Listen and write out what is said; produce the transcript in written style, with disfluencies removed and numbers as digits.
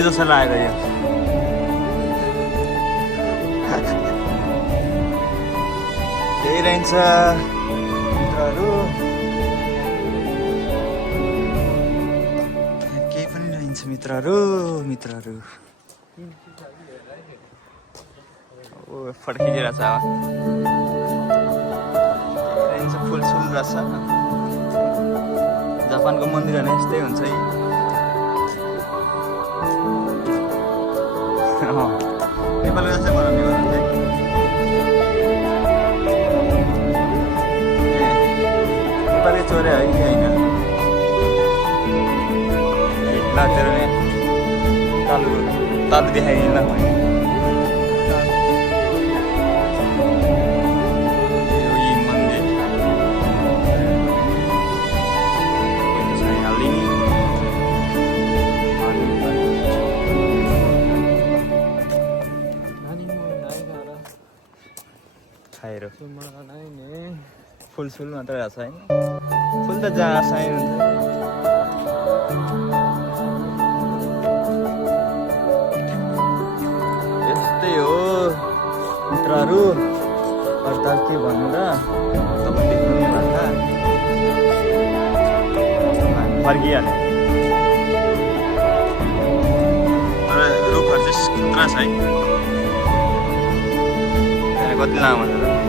के जस्तो लाग्यो यो त्यही रहन्छ मित्रहरू केही पनि रहन्छ मित्रहरू ओ फड्किरहेछ रहन्छ फुल रहेछ जापानको मन्दिरहरू यस्तै हुन्छ है नेपालको जस्तै बनाउने गर्नुहुन्छ है नेपाली चोरे है कि होइन तेरो नै तालु देखाइदिनु ल खाएर फुल मात्र रहेछ होइन फुल त जहाँ साइन हुन्छ यस्तै हो मित्रहरू अरू त के भन्नु र तपाईँ देख्नु भन्दा फर्किहाल्यो रुखहरू चाहिँ खतरा छ है कति लामो छ